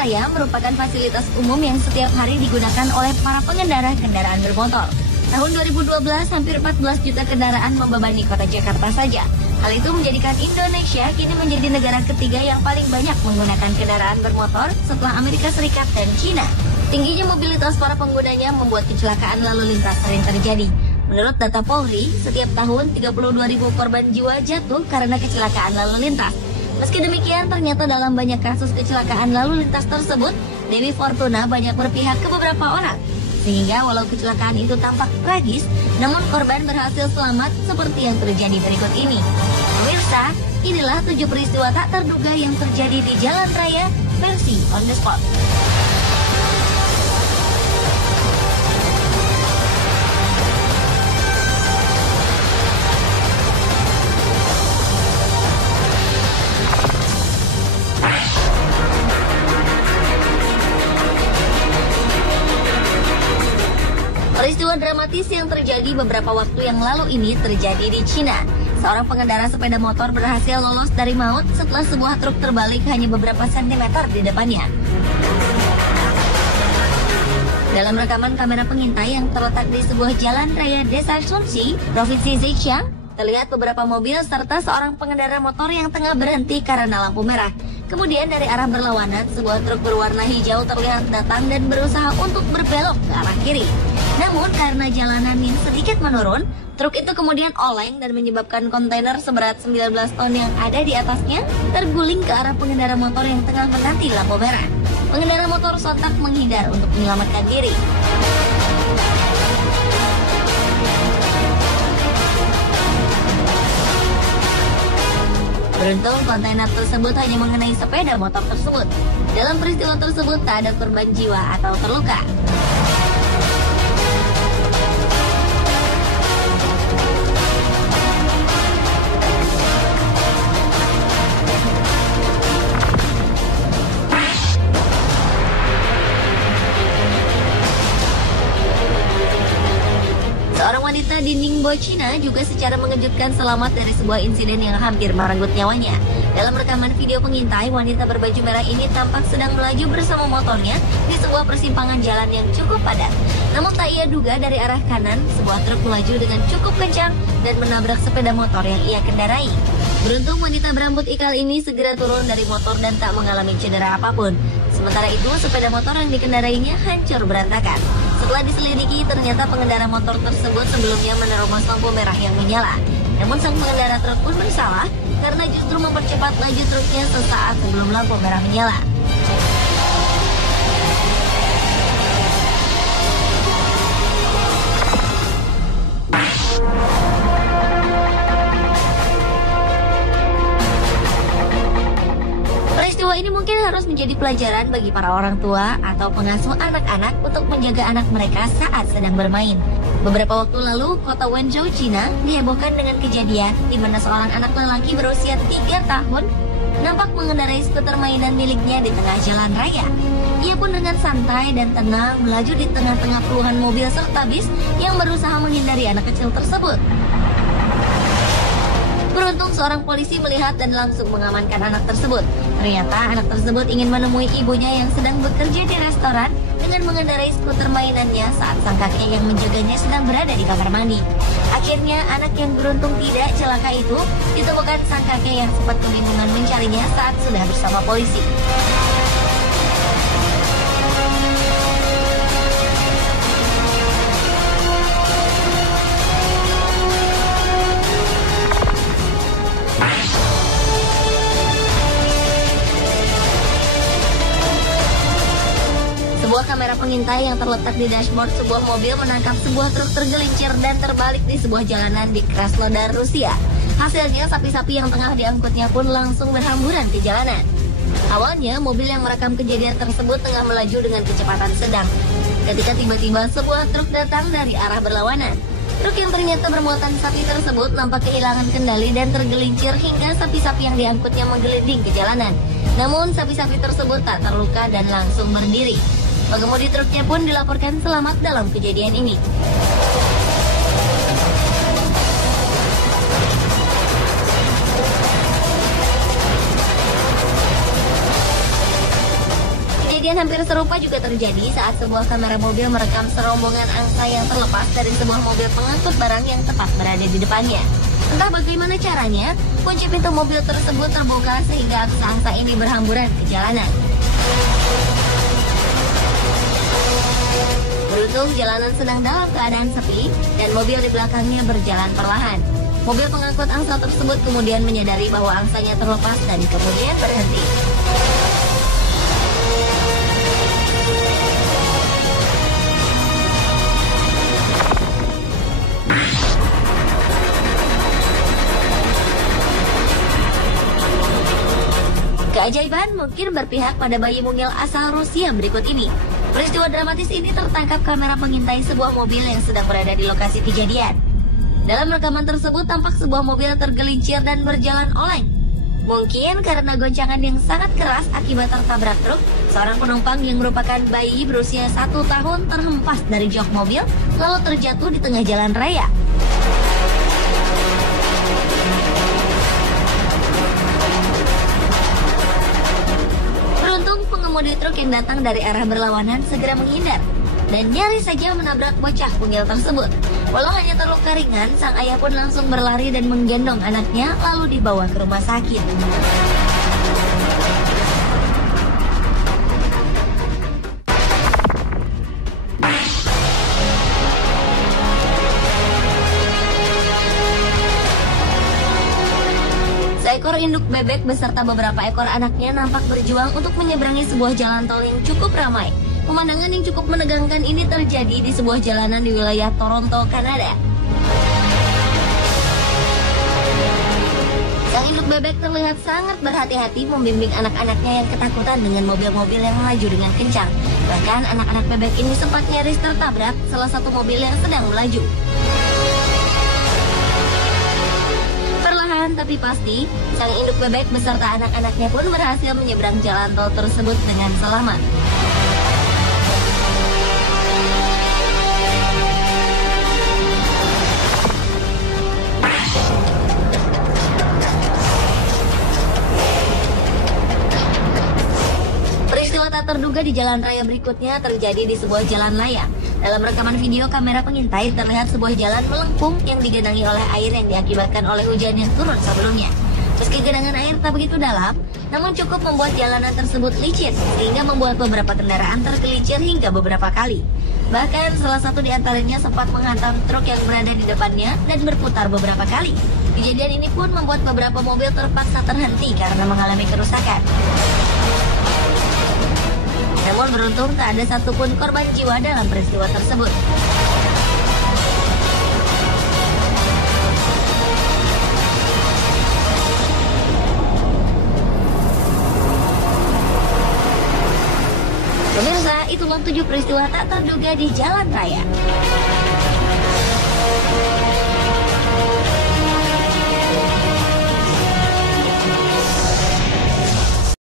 raya merupakan fasilitas umum yang setiap hari digunakan oleh para pengendara kendaraan bermotor. Tahun 2012, hampir 14 juta kendaraan membebani kota Jakarta saja. Hal itu menjadikan Indonesia kini menjadi negara ketiga yang paling banyak menggunakan kendaraan bermotor setelah Amerika Serikat dan Cina. Tingginya mobilitas para penggunanya membuat kecelakaan lalu lintas sering terjadi. Menurut data Polri, setiap tahun 32.000 korban jiwa jatuh karena kecelakaan lalu lintas. Meski demikian, ternyata dalam banyak kasus kecelakaan lalu lintas tersebut, Dewi Fortuna banyak berpihak ke beberapa orang. Sehingga walau kecelakaan itu tampak tragis, namun korban berhasil selamat seperti yang terjadi berikut ini. Pemirsa, inilah 7 peristiwa tak terduga yang terjadi di jalan raya versi on the spot. Peristiwa dramatis yang terjadi beberapa waktu yang lalu ini terjadi di Cina. Seorang pengendara sepeda motor berhasil lolos dari maut setelah sebuah truk terbalik hanya beberapa sentimeter di depannya. Dalam rekaman kamera pengintai yang terletak di sebuah jalan raya Desa Sunxi, Provinsi Zhejiang, terlihat beberapa mobil serta seorang pengendara motor yang tengah berhenti karena lampu merah. Kemudian dari arah berlawanan, sebuah truk berwarna hijau terlihat datang dan berusaha untuk berbelok ke arah kiri. Namun karena jalanan yang sedikit menurun, truk itu kemudian oleng dan menyebabkan kontainer seberat 19 ton yang ada di atasnya terguling ke arah pengendara motor yang tengah menanti lampu merah. Pengendara motor sontak menghindar untuk menyelamatkan diri. Beruntung kontainer tersebut hanya mengenai sepeda motor tersebut. Dalam peristiwa tersebut tak ada korban jiwa atau terluka. Seorang wanita di Ningbo, Cina juga secara mengejutkan selamat dari sebuah insiden yang hampir merenggut nyawanya. Dalam rekaman video pengintai, wanita berbaju merah ini tampak sedang melaju bersama motornya di sebuah persimpangan jalan yang cukup padat. Namun tak ia duga dari arah kanan, sebuah truk melaju dengan cukup kencang dan menabrak sepeda motor yang ia kendarai. Beruntung wanita berambut ikal ini segera turun dari motor dan tak mengalami cedera apapun. Sementara itu, sepeda motor yang dikendarainya hancur berantakan. Setelah diselidiki, ternyata pengendara motor tersebut sebelumnya menerobos lampu merah yang menyala. Namun sang pengendara truk pun bersalah karena justru mempercepat laju truknya sesaat sebelum lampu merah menyala. Peristiwa ini mungkin harus menjadi pelajaran bagi para orang tua atau pengasuh anak-anak untuk menjaga anak mereka saat sedang bermain. Beberapa waktu lalu, kota Wenzhou, Cina dihebohkan dengan kejadian di mana seorang anak lelaki berusia 3 tahun nampak mengendarai skuter mainan miliknya di tengah jalan raya. Ia pun dengan santai dan tenang melaju di tengah-tengah puluhan mobil serta bis yang berusaha menghindari anak kecil tersebut. Beruntung seorang polisi melihat dan langsung mengamankan anak tersebut. Ternyata anak tersebut ingin menemui ibunya yang sedang bekerja di restoran dengan mengendarai skuter mainannya saat sang kakek yang menjaganya sedang berada di kamar mandi. Akhirnya anak yang beruntung tidak celaka itu ditemukan sang kakek yang sempat kebingungan mencarinya saat sudah bersama polisi. Sebuah kamera pengintai yang terletak di dashboard sebuah mobil menangkap sebuah truk tergelincir dan terbalik di sebuah jalanan di Krasnodar, Rusia. Hasilnya, sapi-sapi yang tengah diangkutnya pun langsung berhamburan ke jalanan. Awalnya, mobil yang merekam kejadian tersebut tengah melaju dengan kecepatan sedang. Ketika tiba-tiba sebuah truk datang dari arah berlawanan. Truk yang ternyata bermuatan sapi tersebut nampak kehilangan kendali dan tergelincir hingga sapi-sapi yang diangkutnya menggelinding ke jalanan. Namun, sapi-sapi tersebut tak terluka dan langsung berdiri. Pengemudi truknya pun dilaporkan selamat dalam kejadian ini. hampir serupa juga terjadi saat sebuah kamera mobil merekam serombongan angsa yang terlepas dari sebuah mobil pengangkut barang yang tepat berada di depannya. Entah bagaimana caranya, kunci pintu mobil tersebut terbuka sehingga angsa-angsa ini berhamburan ke jalanan. Beruntung jalanan sedang dalam keadaan sepi dan mobil di belakangnya berjalan perlahan. Mobil pengangkut angsa tersebut kemudian menyadari bahwa angsanya terlepas dan kemudian berhenti. Keajaiban mungkin berpihak pada bayi mungil asal Rusia berikut ini. Peristiwa dramatis ini tertangkap kamera pengintai sebuah mobil yang sedang berada di lokasi kejadian. Dalam rekaman tersebut tampak sebuah mobil tergelincir dan berjalan oleng. Mungkin karena goncangan yang sangat keras akibat tertabrak truk, seorang penumpang yang merupakan bayi berusia 1 tahun terhempas dari jok mobil lalu terjatuh di tengah jalan raya. Pengemudi truk yang datang dari arah berlawanan segera menghindar dan nyaris saja menabrak bocah mungil tersebut. Walau hanya terluka ringan, sang ayah pun langsung berlari dan menggendong anaknya lalu dibawa ke rumah sakit. Seekor induk bebek beserta beberapa ekor anaknya nampak berjuang untuk menyeberangi sebuah jalan tol yang cukup ramai. Pemandangan yang cukup menegangkan ini terjadi di sebuah jalanan di wilayah Toronto, Kanada. Sang induk bebek terlihat sangat berhati-hati membimbing anak-anaknya yang ketakutan dengan mobil-mobil yang melaju dengan kencang. Bahkan anak-anak bebek ini sempat nyaris tertabrak salah satu mobil yang sedang melaju. Tapi pasti, sang induk bebek beserta anak-anaknya pun berhasil menyeberang jalan tol tersebut dengan selamat. Peristiwa tak terduga di jalan raya berikutnya terjadi di sebuah jalan layang. Dalam rekaman video kamera pengintai terlihat sebuah jalan melengkung yang digenangi oleh air yang diakibatkan oleh hujan yang turun sebelumnya. Meski genangan air tak begitu dalam, namun cukup membuat jalanan tersebut licin sehingga membuat beberapa kendaraan tergelincir hingga beberapa kali. Bahkan salah satu di antaranya sempat menghantam truk yang berada di depannya dan berputar beberapa kali. Kejadian ini pun membuat beberapa mobil terpaksa terhenti karena mengalami kerusakan. Namun beruntung tak ada satupun korban jiwa dalam peristiwa tersebut. Pemirsa, itulah 7 peristiwa tak terduga di jalan raya.